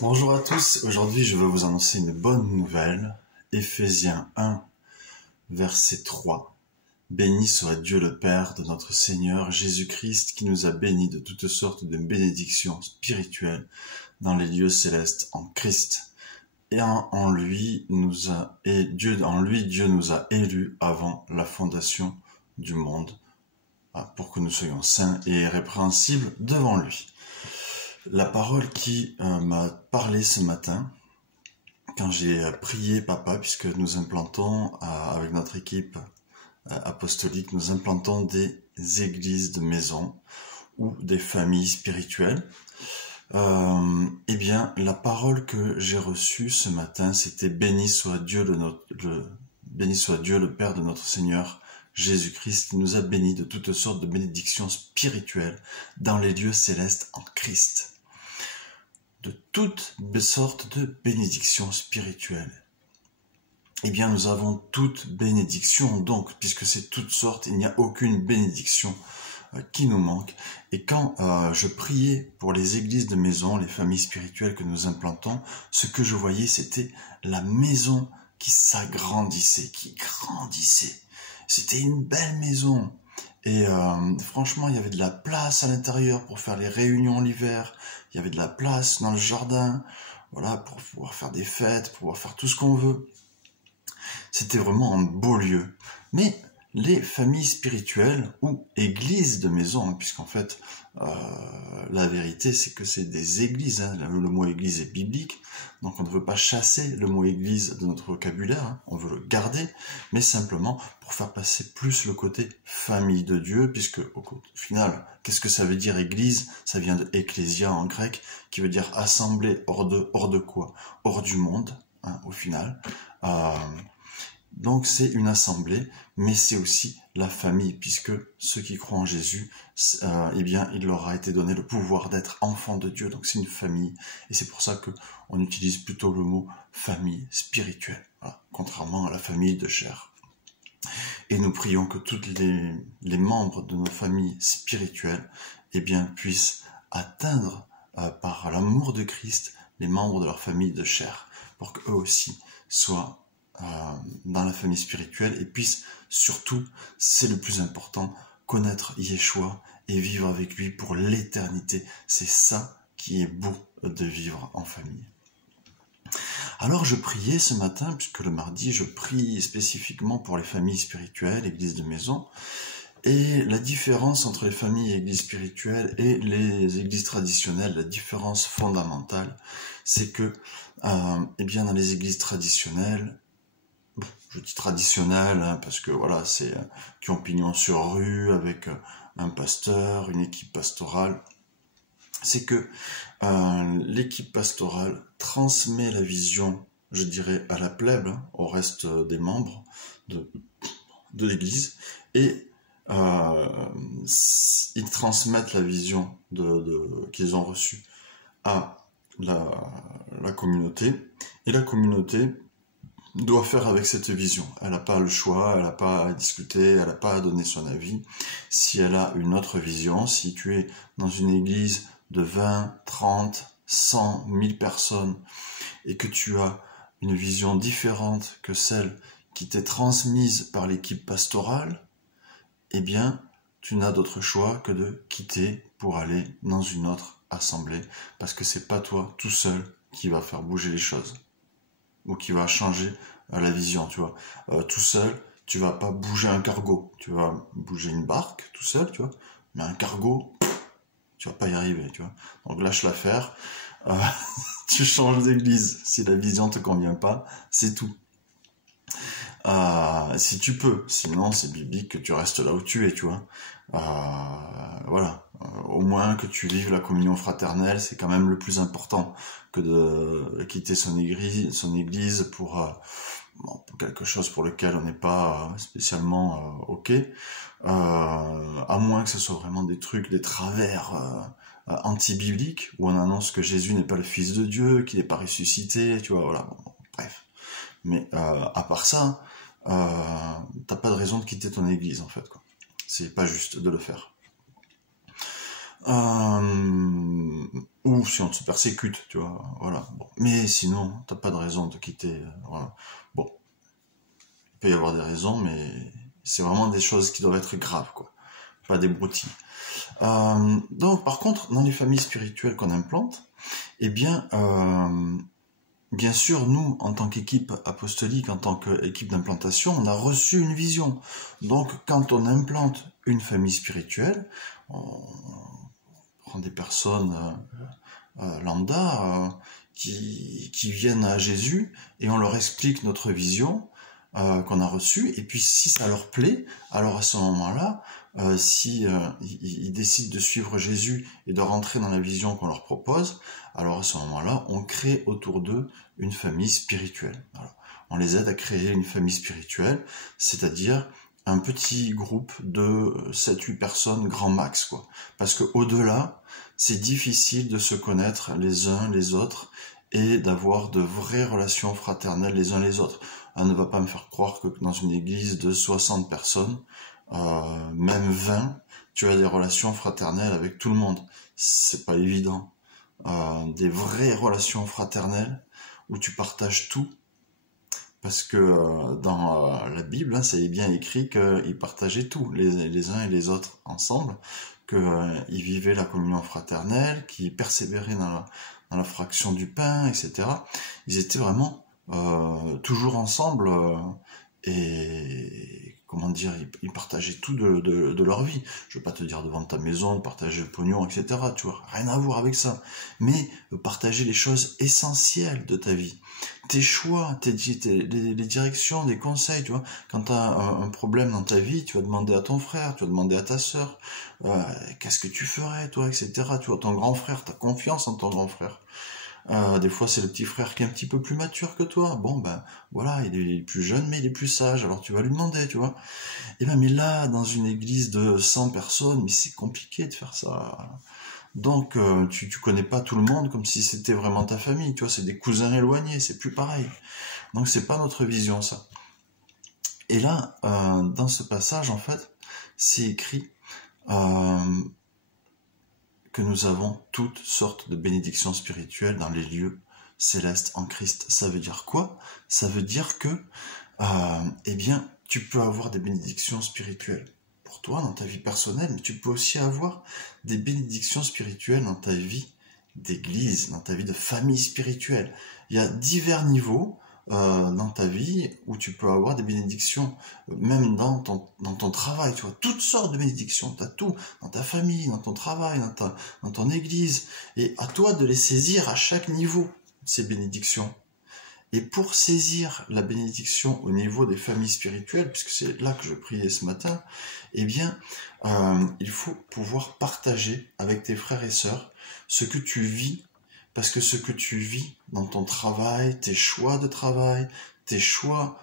Bonjour à tous, aujourd'hui je veux vous annoncer une bonne nouvelle. Éphésiens 1, verset 3. Béni soit Dieu le Père de notre Seigneur Jésus-Christ qui nous a bénis de toutes sortes de bénédictions spirituelles dans les lieux célestes en Christ. Et en lui, Dieu nous a élus avant la fondation du monde pour que nous soyons saints et irrépréhensibles devant lui. La parole qui m'a parlé ce matin, quand j'ai prié papa, puisque nous implantons, avec notre équipe apostolique, nous implantons des églises de maison ou des familles spirituelles, eh bien, la parole que j'ai reçue ce matin, c'était béni soit Dieu béni soit Dieu le Père de notre Seigneur Jésus-Christ, qui nous a bénis de toutes sortes de bénédictions spirituelles dans les lieux célestes en Christ. De toutes sortes de bénédictions spirituelles. Eh bien, nous avons toutes bénédictions, donc, puisque c'est toutes sortes, il n'y a aucune bénédiction qui nous manque. Et quand je priais pour les églises de maison, les familles spirituelles que nous implantons, ce que je voyais, c'était la maison qui s'agrandissait, qui grandissait. C'était une belle maison. Et franchement, il y avait de la place à l'intérieur pour faire les réunions l'hiver. Il y avait de la place dans le jardin, voilà, pour pouvoir faire des fêtes, pour pouvoir faire tout ce qu'on veut. C'était vraiment un beau lieu. Mais les familles spirituelles ou églises de maison, puisqu'en fait, la vérité, c'est que c'est des églises. Hein. Le mot église est biblique, donc on ne veut pas chasser le mot église de notre vocabulaire, hein. On veut le garder, mais simplement pour faire passer plus le côté famille de Dieu, puisque au final, qu'est-ce que ça veut dire église? Ça vient de ecclésia en grec, qui veut dire assemblée hors de quoi? Hors du monde, hein, au final. Donc c'est une assemblée, mais c'est aussi la famille, puisque ceux qui croient en Jésus, eh bien, il leur a été donné le pouvoir d'être enfants de Dieu. Donc c'est une famille, et c'est pour ça que on utilise plutôt le mot famille spirituelle, voilà, contrairement à la famille de chair. Et nous prions que tous les membres de nos familles spirituelles, eh bien, puissent atteindre par l'amour de Christ les membres de leur famille de chair, pour qu'eux aussi soient dans la famille spirituelle et puissent surtout, c'est le plus important, connaître Yeshua et vivre avec lui pour l'éternité. C'est ça qui est beau de vivre en famille. Alors je priais ce matin, puisque le mardi je prie spécifiquement pour les familles spirituelles, églises de maison, et la différence entre les familles et églises spirituelles et les églises traditionnelles, la différence fondamentale, c'est que, eh bien, dans les églises traditionnelles, je dis traditionnel, hein, parce que voilà, c'est qui ont pignon sur rue, avec un pasteur, une équipe pastorale. C'est que l'équipe pastorale transmet la vision, je dirais, à la plèbe, hein, au reste des membres de l'église, et ils transmettent la vision qu'ils ont reçue à la communauté, et la communauté doit faire avec cette vision. Elle n'a pas le choix, elle n'a pas à discuter, elle n'a pas à donner son avis. Si elle a une autre vision, si tu es dans une église de 20, 30, 100, 1000 personnes et que tu as une vision différente que celle qui t'est transmise par l'équipe pastorale, eh bien, tu n'as d'autre choix que de quitter pour aller dans une autre assemblée, parce que c'est pas toi tout seul qui va faire bouger les choses ou qui va changer la vision, tu vois. Tout seul, tu vas pas bouger un cargo, tu vas bouger une barque tout seul, tu vois, mais un cargo, tu vas pas y arriver, tu vois. Donc lâche l'affaire, tu changes d'église si la vision te convient pas, c'est tout. Si tu peux, sinon c'est biblique que tu restes là où tu es, tu vois. Voilà, au moins que tu vives la communion fraternelle, c'est quand même le plus important que de quitter son église pour quelque chose pour lequel on n'est pas spécialement ok, à moins que ce soit vraiment des trucs, des travers anti-bibliques, où on annonce que Jésus n'est pas le Fils de Dieu, qu'il n'est pas ressuscité, tu vois, voilà, bon, bref. Mais à part ça, t'as pas de raison de quitter ton église, en fait, quoi. C'est pas juste de le faire. Ou si on te persécute, tu vois, voilà. Bon. Mais sinon, t'as pas de raison de quitter, voilà. Bon, il peut y avoir des raisons, mais c'est vraiment des choses qui doivent être graves, quoi. Pas des broutilles. Donc, par contre, dans les familles spirituelles qu'on implante, eh bien, bien sûr, nous, en tant qu'équipe apostolique, en tant qu'équipe d'implantation, on a reçu une vision. Donc, quand on implante une famille spirituelle, on prend des personnes lambda qui viennent à Jésus et on leur explique notre vision qu'on a reçue. Et puis, si ça leur plaît, alors à ce moment-là, si ils décident de suivre Jésus et de rentrer dans la vision qu'on leur propose, alors à ce moment-là, on crée autour d'eux une famille spirituelle. Voilà. On les aide à créer une famille spirituelle, c'est-à-dire un petit groupe de 7-8 personnes grand max, quoi. Parce que au-delà, c'est difficile de se connaître les uns les autres et d'avoir de vraies relations fraternelles les uns les autres. On ne va pas me faire croire que dans une église de 60 personnes, même 20, tu as des relations fraternelles avec tout le monde. C'est pas évident. Des vraies relations fraternelles où tu partages tout, parce que dans la Bible, hein, c'est bien écrit qu'ils partageaient tout, les uns et les autres ensemble, qu'ils vivaient la communion fraternelle, qu'ils persévéraient dans la fraction du pain, etc. Ils étaient vraiment toujours ensemble et comment dire, ils partageaient tout de leur vie. Je vais pas te dire de vendre ta maison, de partager le pognon, etc. Tu vois, rien à voir avec ça. Mais partager les choses essentielles de ta vie, tes choix, les directions, des conseils. Tu vois, quand tu as un problème dans ta vie, tu vas demander à ton frère, tu vas demander à ta sœur, qu'est-ce que tu ferais, toi, etc. Tu vois, ton grand frère, t'as confiance en ton grand frère. Des fois, c'est le petit frère qui est un petit peu plus mature que toi. Bon, ben, voilà, il est plus jeune, mais il est plus sage. Alors, tu vas lui demander, tu vois. Et ben, mais là, dans une église de 100 personnes, mais c'est compliqué de faire ça. Donc, tu connais pas tout le monde comme si c'était vraiment ta famille. Tu vois, c'est des cousins éloignés, c'est plus pareil. Donc, c'est pas notre vision, ça. Et là, dans ce passage, en fait, c'est écrit que nous avons toutes sortes de bénédictions spirituelles dans les lieux célestes en Christ. Ça veut dire quoi? Ça veut dire que, eh bien, tu peux avoir des bénédictions spirituelles pour toi dans ta vie personnelle, mais tu peux aussi avoir des bénédictions spirituelles dans ta vie d'église, dans ta vie de famille spirituelle. Il y a divers niveaux dans ta vie où tu peux avoir des bénédictions, même dans ton travail, tu vois, toutes sortes de bénédictions, t'as tout, dans ta famille, dans ton travail, dans ton église, et à toi de les saisir à chaque niveau, ces bénédictions. Et pour saisir la bénédiction au niveau des familles spirituelles, puisque c'est là que je priais ce matin, eh bien, il faut pouvoir partager avec tes frères et sœurs ce que tu vis, parce que ce que tu vis dans ton travail, tes choix de travail, tes choix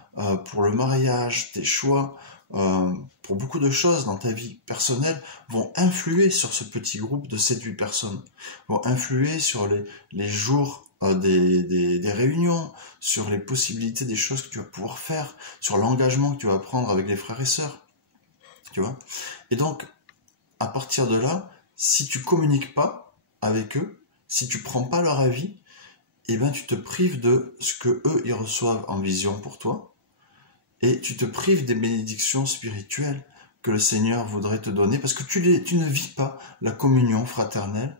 pour le mariage, tes choix pour beaucoup de choses dans ta vie personnelle vont influer sur ce petit groupe de 7-8 personnes, vont influer sur les jours des réunions, sur les possibilités des choses que tu vas pouvoir faire, sur l'engagement que tu vas prendre avec les frères et sœurs, tu vois. Et donc, à partir de là, si tu communiques pas avec eux, si tu prends pas leur avis, eh ben tu te prives de ce que eux ils reçoivent en vision pour toi, et tu te prives des bénédictions spirituelles que le Seigneur voudrait te donner, parce que tu ne vis pas la communion fraternelle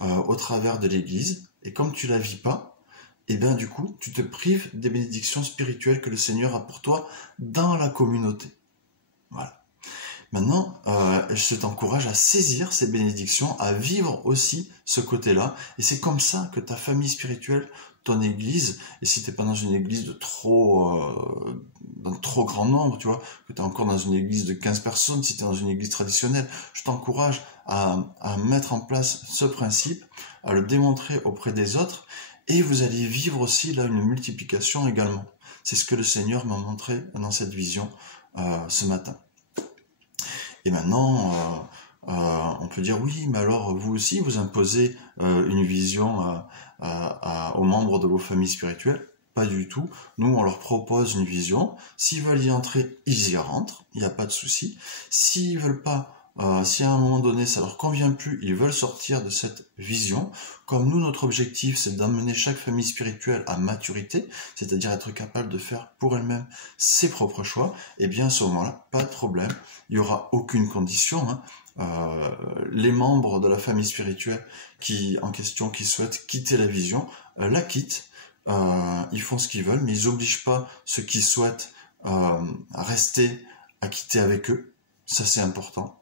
au travers de l'Église, et comme tu la vis pas, et bien du coup, tu te prives des bénédictions spirituelles que le Seigneur a pour toi dans la communauté. Voilà. Maintenant, je t'encourage à saisir ces bénédictions, à vivre aussi ce côté-là, et c'est comme ça que ta famille spirituelle, ton église, et si t'es pas dans une église d'un trop grand nombre, tu vois, que t'es encore dans une église de 15 personnes, si t'es dans une église traditionnelle, je t'encourage à mettre en place ce principe, à le démontrer auprès des autres, et vous allez vivre aussi là une multiplication également. C'est ce que le Seigneur m'a montré dans cette vision ce matin. Et maintenant, on peut dire oui, mais alors vous aussi, vous imposez une vision aux membres de vos familles spirituelles. Pas du tout. Nous, on leur propose une vision. S'ils veulent y entrer, ils y rentrent. Il n'y a pas de souci. S'ils veulent pas, Si à un moment donné ça leur convient plus, ils veulent sortir de cette vision. Comme nous, notre objectif, c'est d'amener chaque famille spirituelle à maturité, c'est-à-dire être capable de faire pour elle-même ses propres choix, et bien à ce moment-là, pas de problème, il n'y aura aucune condition. Les membres de la famille spirituelle en question qui souhaitent quitter la vision, la quittent. Ils font ce qu'ils veulent, mais ils n'obligent pas ceux qui souhaitent rester à quitter avec eux. Ça, c'est important.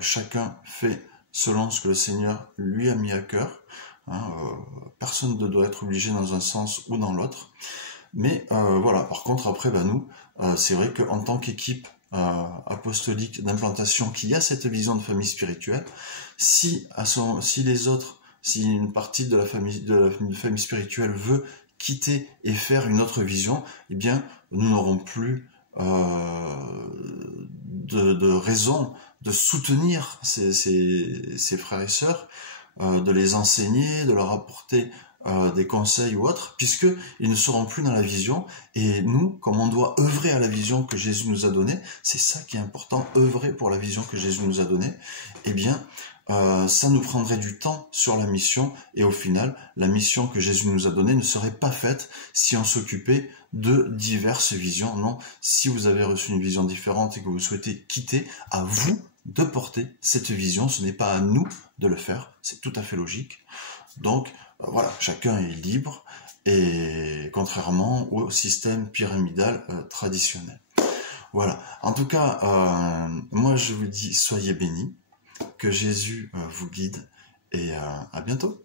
Chacun fait selon ce que le Seigneur lui a mis à cœur. Personne ne doit être obligé dans un sens ou dans l'autre. Mais voilà, par contre, après, nous, c'est vrai qu'en tant qu'équipe apostolique d'implantation qui a cette vision de famille spirituelle, si une partie de la famille spirituelle veut quitter et faire une autre vision, eh bien, nous n'aurons plus de raison de soutenir ces frères et sœurs, de les enseigner, de leur apporter des conseils ou autres, puisqu'ils ne seront plus dans la vision. Et nous, comme on doit œuvrer à la vision que Jésus nous a donnée, c'est ça qui est important, œuvrer pour la vision que Jésus nous a donnée, eh bien, ça nous prendrait du temps sur la mission, et au final, la mission que Jésus nous a donnée ne serait pas faite si on s'occupait de diverses visions. Non, si vous avez reçu une vision différente et que vous souhaitez quitter, à vous de porter cette vision, ce n'est pas à nous de le faire, c'est tout à fait logique. Donc voilà, chacun est libre, et contrairement au système pyramidal traditionnel. Voilà, en tout cas, moi je vous dis soyez bénis, que Jésus vous guide, et à bientôt.